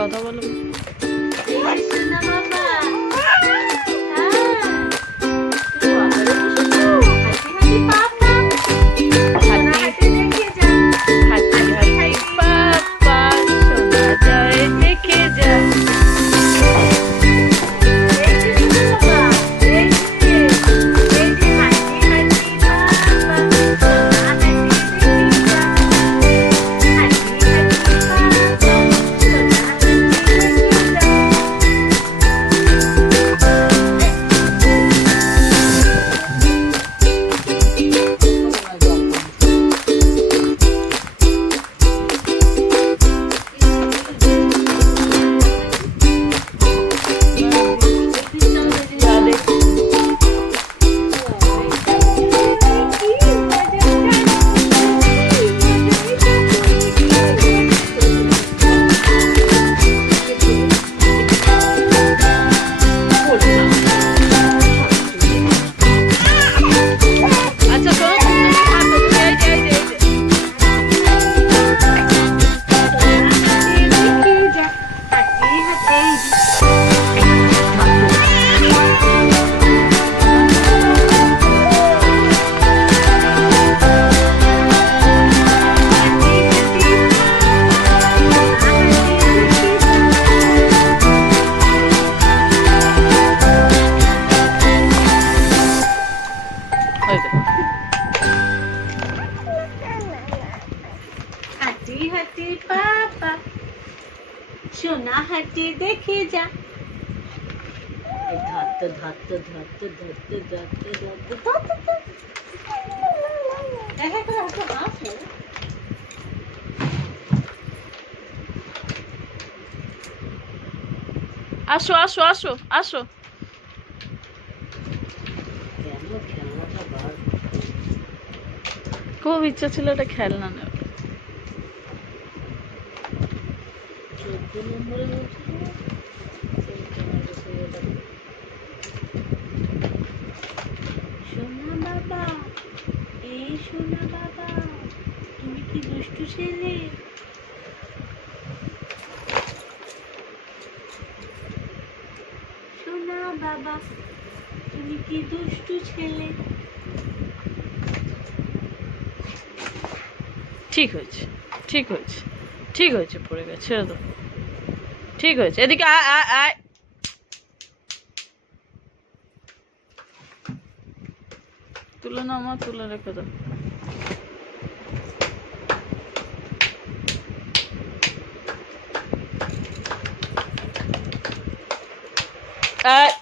কথা বলো। হাঁটি হাঁটি পাপা সোনা হাঁটি দেখে যা। ধরতে ধরতে ধরতে ধরতে ধরতে ধরতে আসো আসো আসো আসো। খুব ইচ্ছা ছিল এটা খেলনা নেওয়ার। 14 নম্বরে সোনা বাবা, এই সোনা বাবা, তুমি কি দুষ্টু ছেলে? সোনা বাবা, তুমি কি দুষ্টু ছেলে? ঠিক হয়েছে, ঠিক হয়েছে, ঠিক হয়েছে, পড়ে গেছে, ছেড়ে দাও। ঠিক হয়েছে, এদিকে আয় আয় আয়। তুলে নাও মা, তুলে রেখে দাও। আয়।